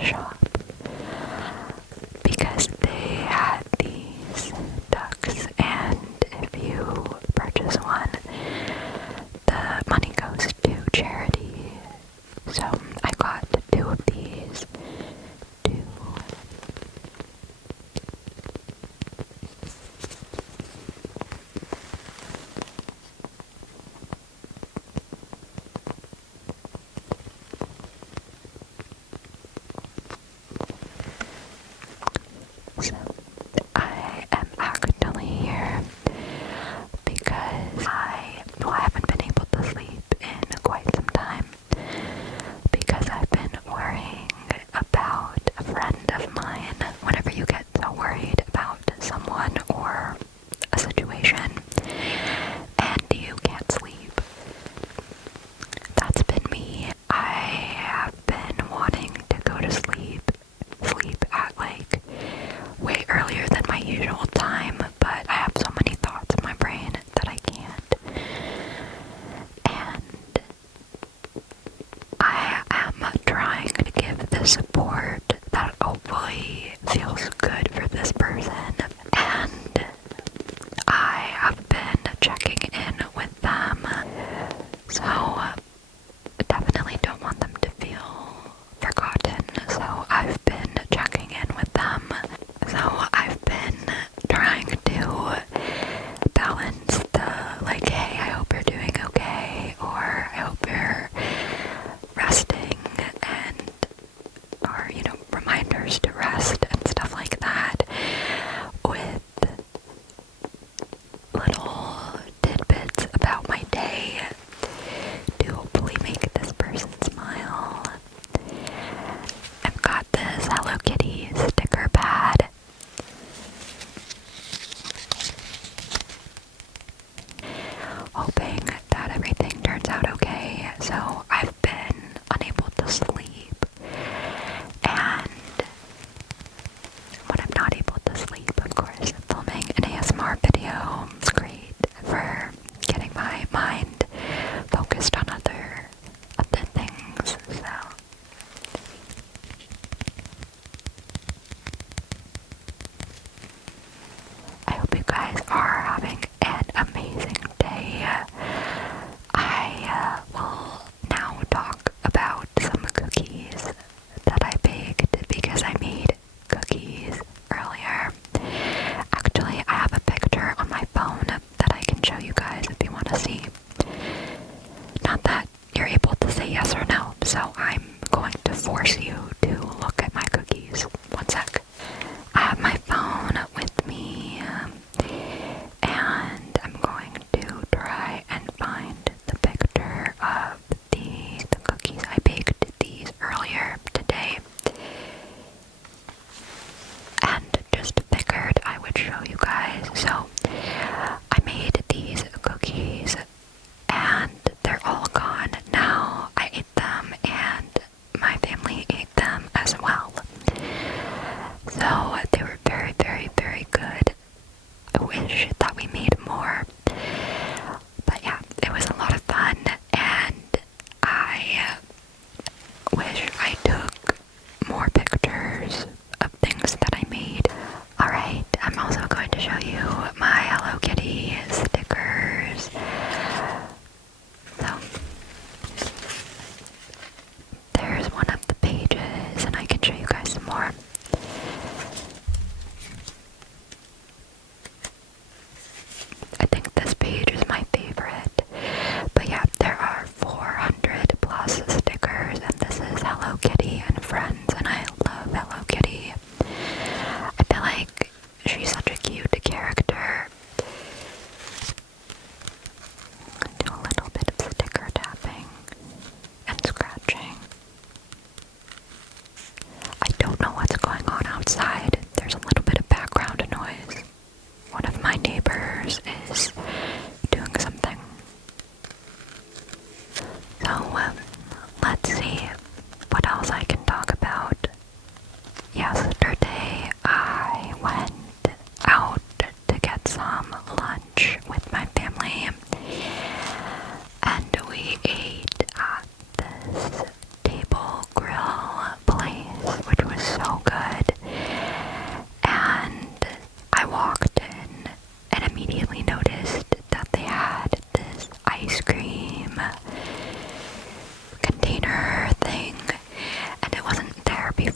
shop because they had these ducks, and if you purchase one, the money goes to charity. So I got 2 of these. 2.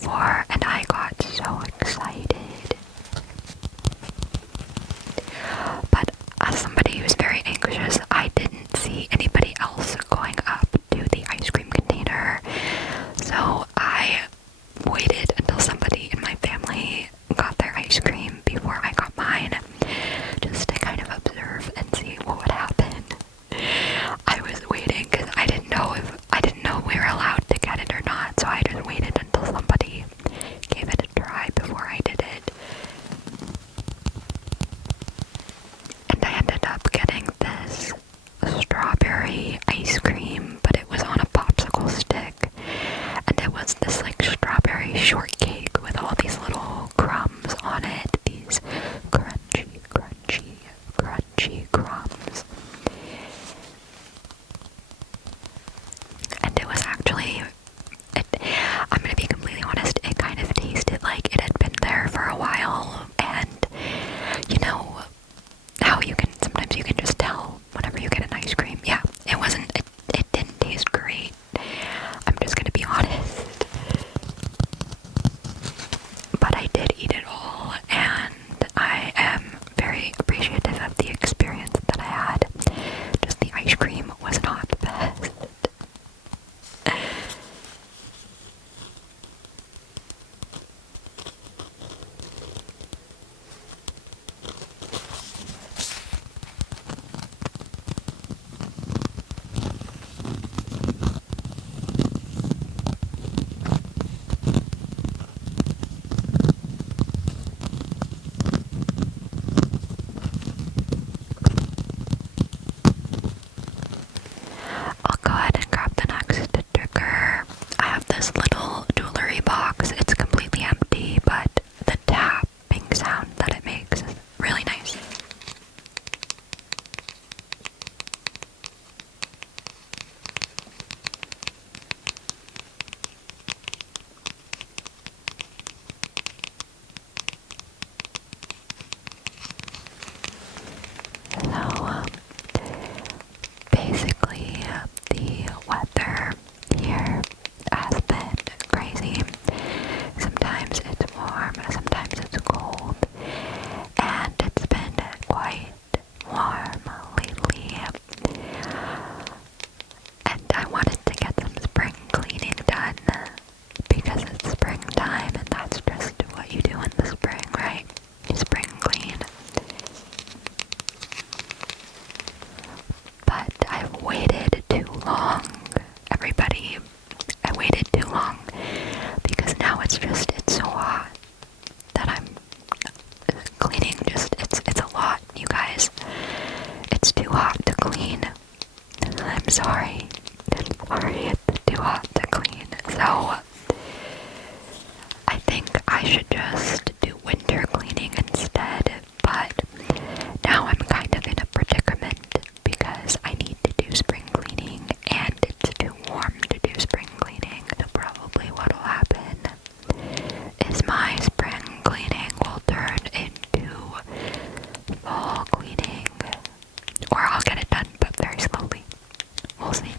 before, and I got so excited. But as somebody who's very anxious, I didn't see anybody else going up to the ice cream container, so I waited until somebody in my family got their ice cream before I got mine, just to kind of observe and see what would happen. I was waiting because I didn't know we were allowed to get it or not, so I just waited until somebody gave it a try before I did it. And I ended up getting this strawberry ice cream, but it was on a popsicle stick, and it was this like strawberry shortcake with all these little crumbs on it, these crunchy crumbs. And it was actually, I'm gonna be completely honest, it kind of tasted like it had been there for a while, and you know how sometimes you can just tell whenever you get an ice cream. Yeah, it didn't taste great. I'm just gonna be honest. But I did eat it all, and I am very appreciative of the experience that I had. Just the ice cream was not the best. I'll go ahead and grab the next trigger. I have this little jewelry box. It's completely empty, but the tapping sound that it makes is really nice. So, basically, the weather here has been crazy. Sometimes it's warm, sometimes it's cold, and it's been quite warm lately. And I wanted to get some spring cleaning done because it's springtime, and that's just what you do in the spring, right? You spring clean. But I've waited too long, everybody. I waited too long because now it's so hot that I'm cleaning it's a lot, you guys. It's too hot to clean. I'm sorry. It's too hot to clean. So I think I should just do winter cleaning instead, but now I'm kind of in a predicament because I need to do spring cleaning and it's too warm to do spring cleaning. So probably what'll happen is my spring cleaning will turn into fall cleaning, or I'll get it done but very slowly. We'll see.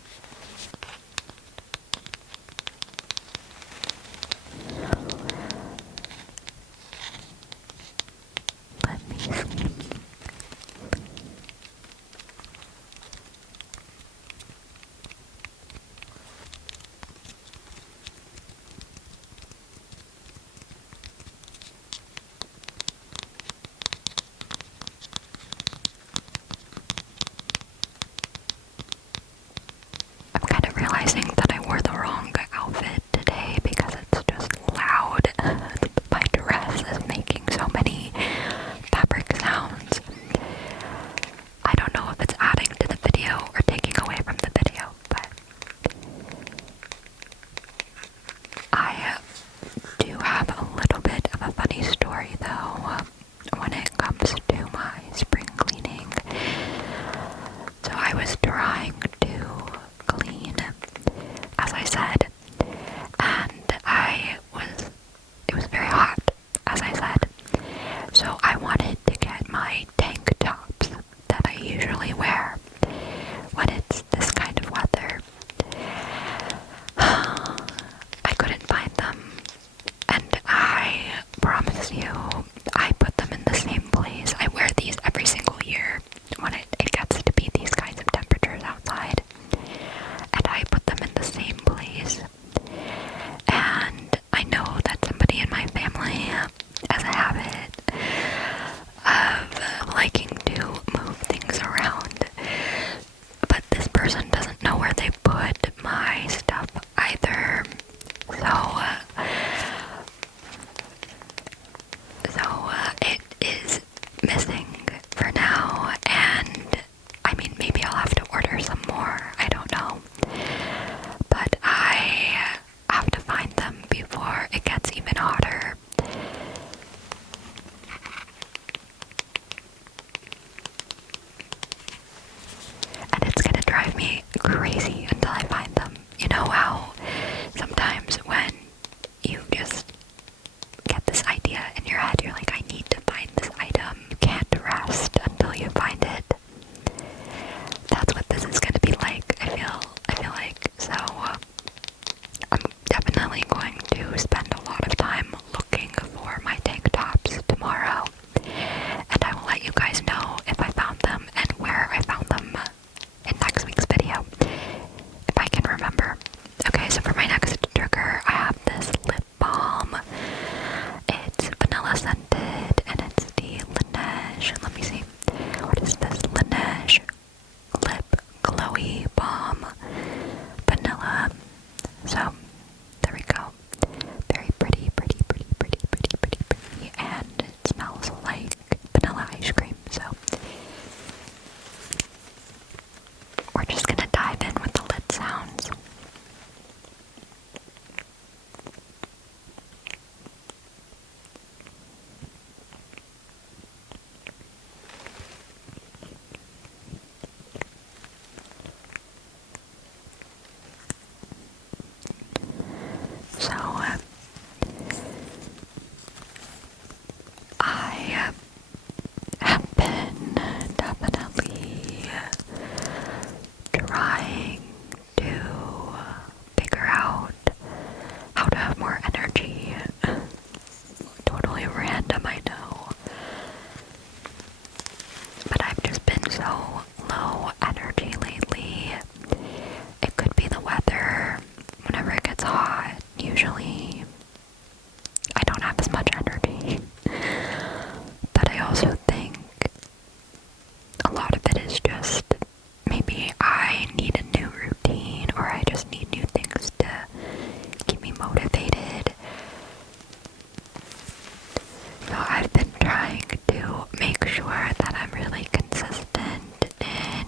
make sure that I'm really consistent in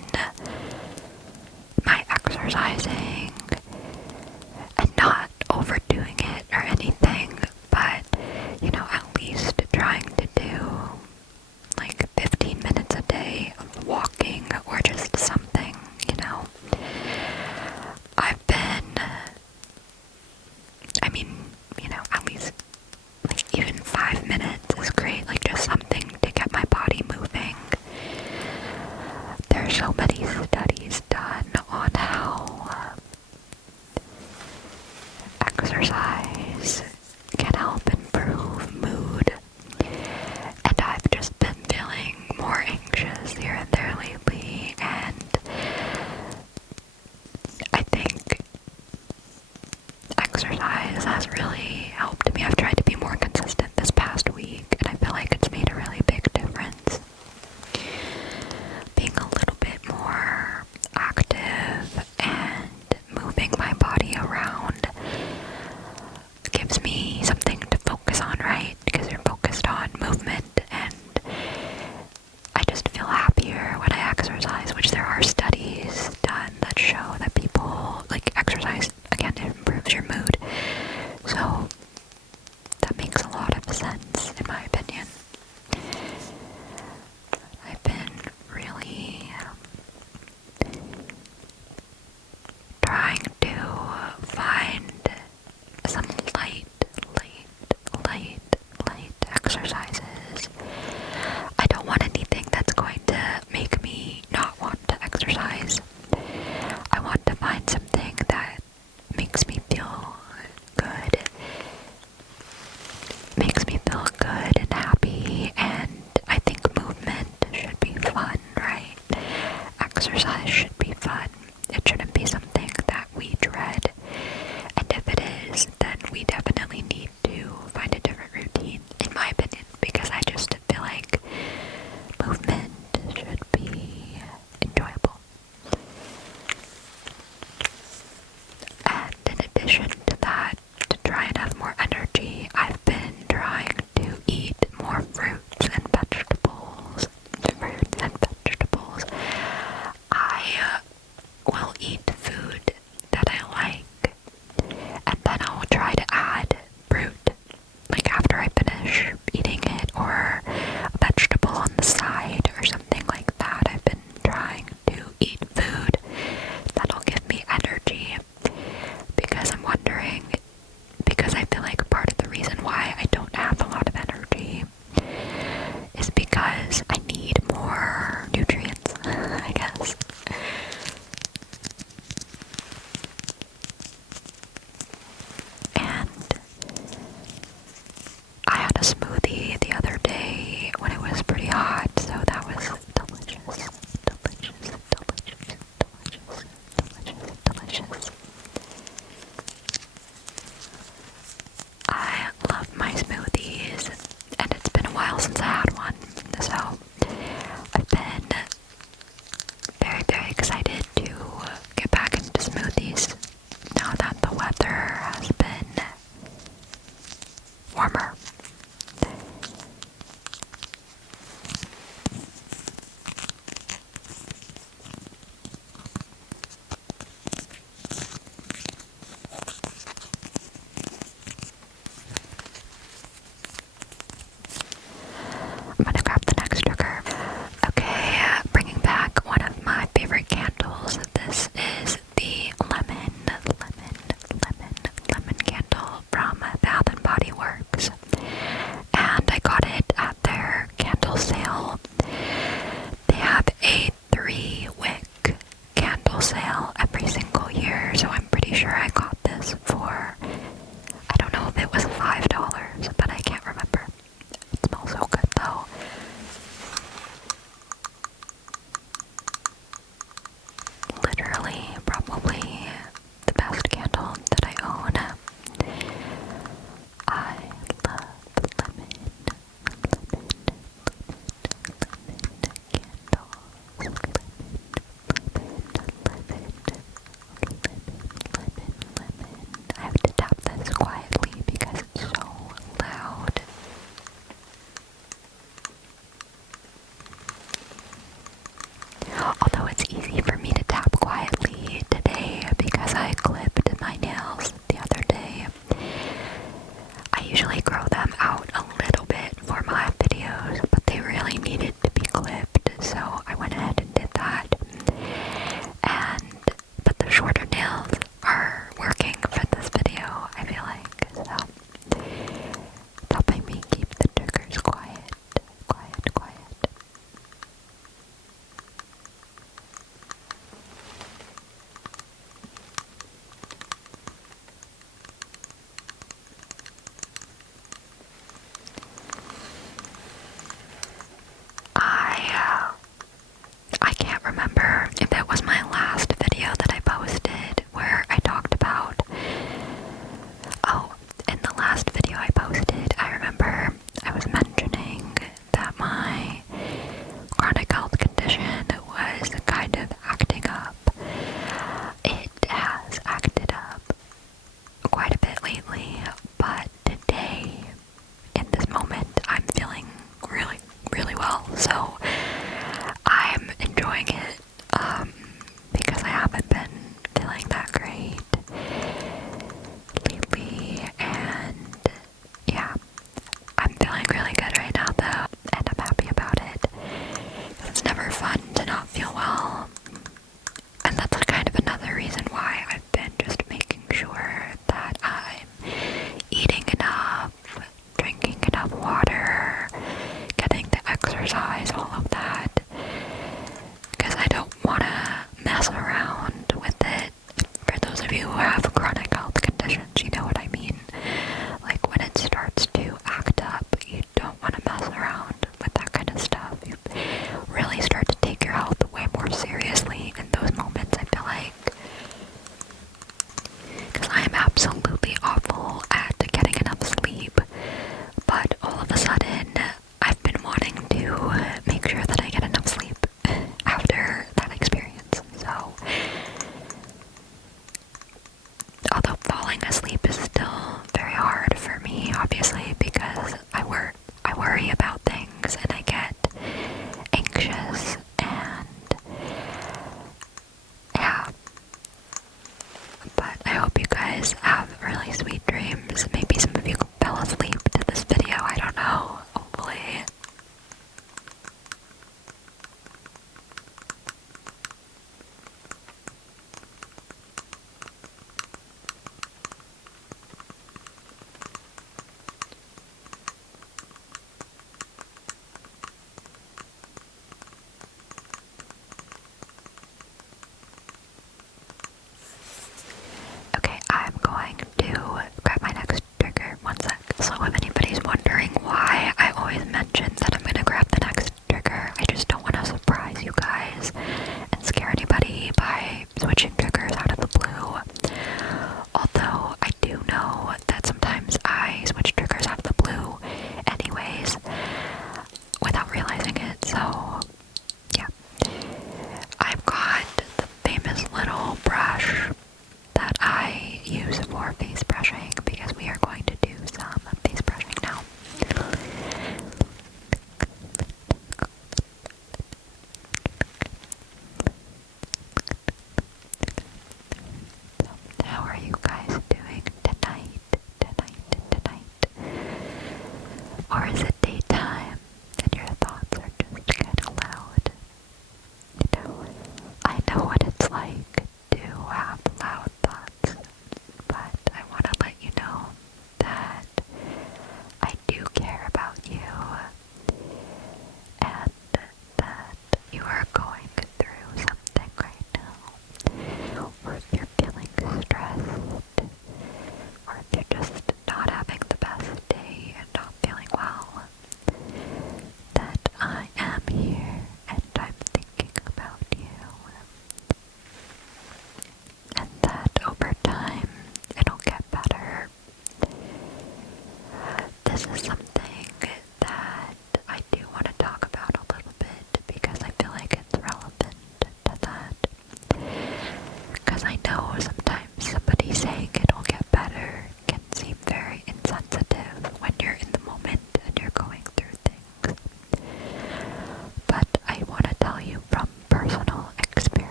my exercising and not overdoing it or anything, but, at least trying to do like 15 minutes a day of walking or just something, I've been, at least like even 5 minutes is great, like just something to get my body moving. There's so many studies done on how exercise can help improve mood, and I've just been feeling more anxious here and there lately, and I think exercise has really helped me. I've tried to be more consistent this past week, and I feel like it's made a really big difference. Being a little bit more active and moving my body around gives me something to focus on, right? Because you're focused on movement, and I just feel happier when I exercise, which there are studies done that show that people, like, exercise, again, it improves your mood. So that makes a lot of sense, in my opinion. I've been really trying to find some light exercises. I don't want anything that's going to make me not want to exercise. I want to find something that makes me feel good. And happy, and I think movement should be fun, right? Exercise should be fun. It shouldn't be something that we dread. And if it is, then we definitely need to find a different routine, in my opinion, because I just feel like movement should be enjoyable. And in addition to that, to try and have more energy, I've been trying to eat more fruits and vegetables. I will eat food that I like, and then I'll try to add fruit, like after I finish eating it, or a vegetable on the side or something like that. I've been trying to eat food that'll give me energy, because I feel like part of the reason why I don't have a lot of energy is because I need more nutrients, I guess. And I had a smoothie the other day when it was pretty hot, so that was delicious. I love my smoothies, and it's been a while since I had one, so I've been very, very excited to get back into smoothies now that the weather has been warmer. I'm gonna grab the next trigger. Okay, bringing back one of my favorite candles. This is the lemon candle from Bath and Body Works. only grow them out a little bit for my videos, but they really needed to be clipped, so I went ahead and did that. But the shorter nails are working for this video, I feel like, so it's helping me keep the triggers quiet. I can't remember if it was my last video that I posted where I talked about, in the last video I posted, I remember I was mentioning that my chronic health condition was kind of acting up. It has acted up quite a bit lately, but today, in this moment, I'm feeling really, really well, so I'm enjoying it, because I haven't been feeling that great lately, and yeah, I'm feeling really good right now though, and I'm happy about it. It's never fun to not feel well, and that's kind of another reason why I've been just making sure that I'm eating enough, drinking enough water, getting the exercise, all of that, because I don't want to mess around with it. For those of you who have chronic health conditions, you know what I mean. Like when it starts to act up, you don't want to mess around with that kind of stuff. You really start to take your health way more seriously in those moments, I feel like. Because I am absolutely awful at getting enough sleep, but all of a sudden, I've been wanting to make sure that I get enough sleep after that experience. So, although falling asleep is still very hard for me, obviously, because I worry about things and I get anxious, and yeah. But I hope you guys have really sweet dreams. Maybe some of you fell asleep to this video, I don't know, hopefully. Okay, I'm going to grab my next trigger. One sec. So if anybody's wondering why I always mention that I'm going to grab the next trigger, I just don't want to surprise you guys and scare anybody by switching triggers out of the blue. Although I do know that sometimes I switch triggers out of the blue anyways without realizing it, so yeah. I've got the famous little brush that I use for face brushing because we are going to do some face brushing now. So, how are you guys doing tonight? Or is it daytime and your thoughts are just kind of loud? You know, I know what it's like to have loud thoughts, but I want to let you know that I do care about you and that you are going through something right now, or if you're feeling stressed, or if you're just not having the best day and not feeling well.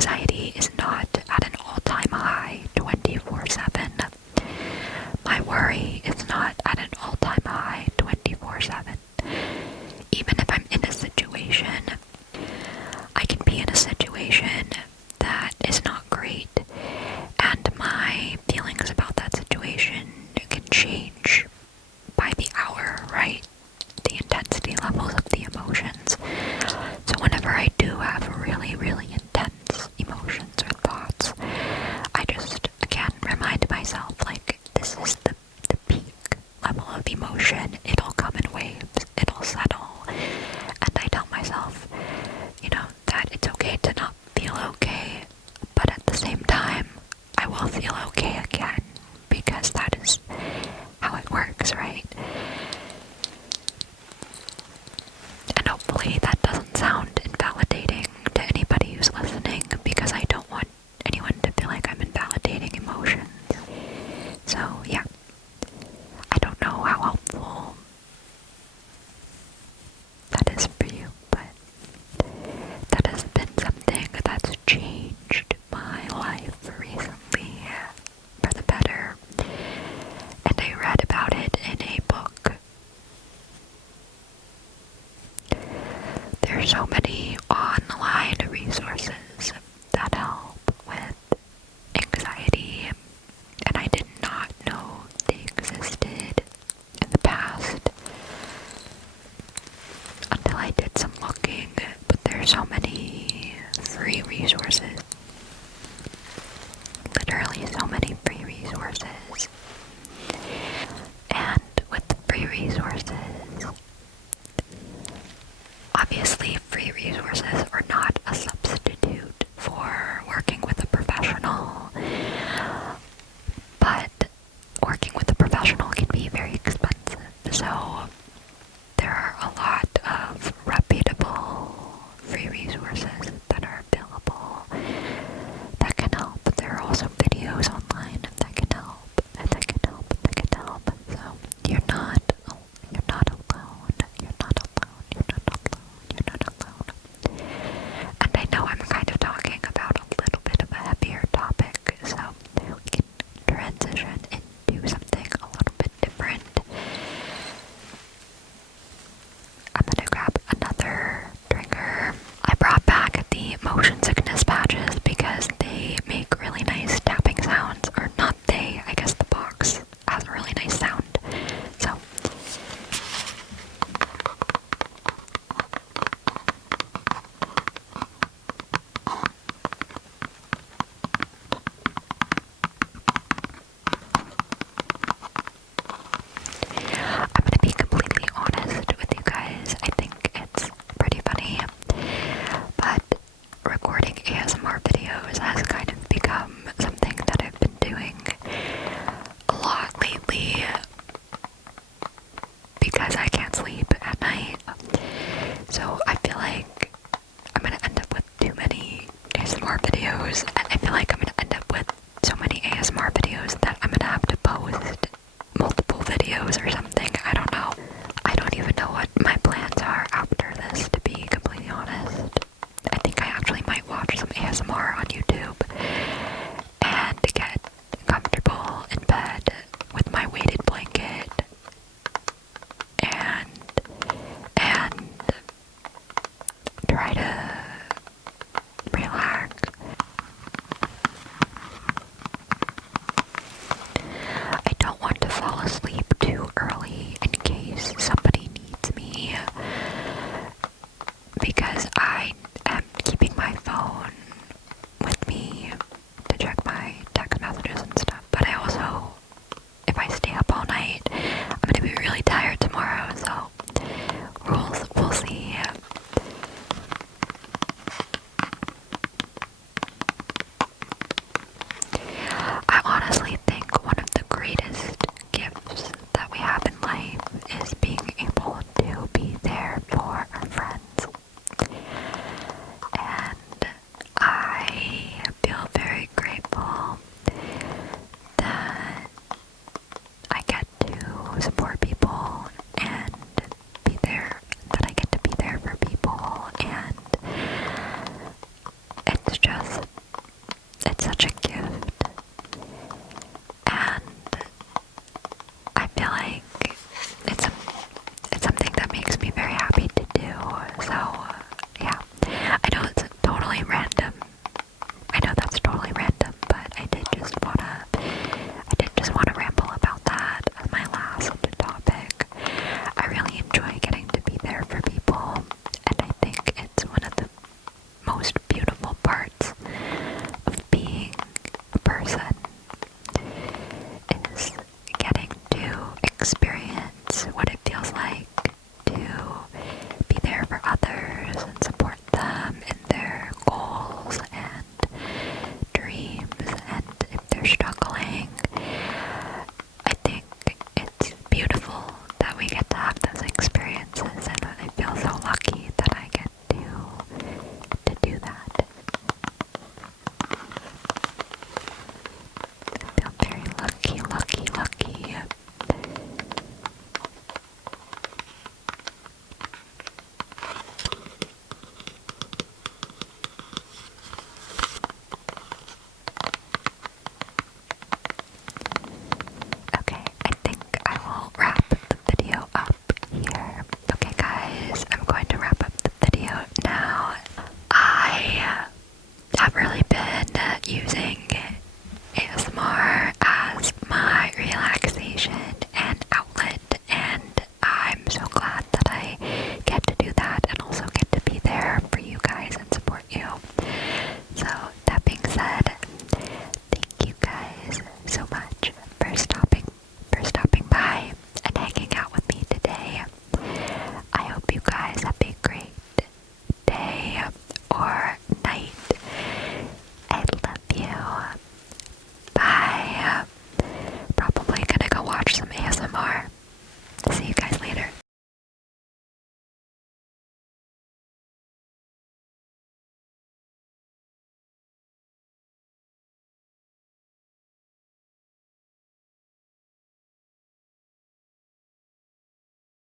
anxiety is not at an all-time high 24/7. My worry is not at an all-time high 24/7. Even if I'm in a situation, I can be in a situation that is not great, and my feelings about that situation can change by the hour, right? The intensity levels of the emotions. So whenever I do have really, really intense emotions or thoughts, I just, again, remind myself, like, this is the peak level of emotion. It'll come in waves. It'll settle. And I tell myself, that it's okay to not feel okay, but at the same time, I will feel okay again, because that is how it works, right? And hopefully that doesn't sound invalidating to anybody who's listening, because I don't want anyone to feel like I'm invalidating emotions. So, yeah. I don't know how helpful that is for you, but that has been something that's changed my life recently for the better. And I read about it in a book. There's so many online resources that help with anxiety, and I did not know they existed in the past until I did some looking. But there's so many free resources, literally so many free resources. And with the free resources, obviously free resources are not a substitute for working with a professional, but working with a professional can be very expensive. So there are a lot of reputable free resources that are available that can help. There are also videos online that can help, and that can help, and that can help. So you're not alone. You're not alone. You're not alone. You're not alone. And I know I'm kind of talking about a little bit of a heavier topic, so we can transition into something a little bit different. I'm gonna grab another trigger. I brought back the motion sickness patches because they make really nice tapping sounds. Or not they, I guess the box has a really nice sound. So I'm gonna be completely honest with you guys. I think it's pretty funny, but recording ASMR videos has kind of become something that I've been doing a lot lately because I can't sleep at night. So I feel like I'm gonna end up with too many ASMR videos, and I feel like I'm gonna end up with so many ASMR videos that I'm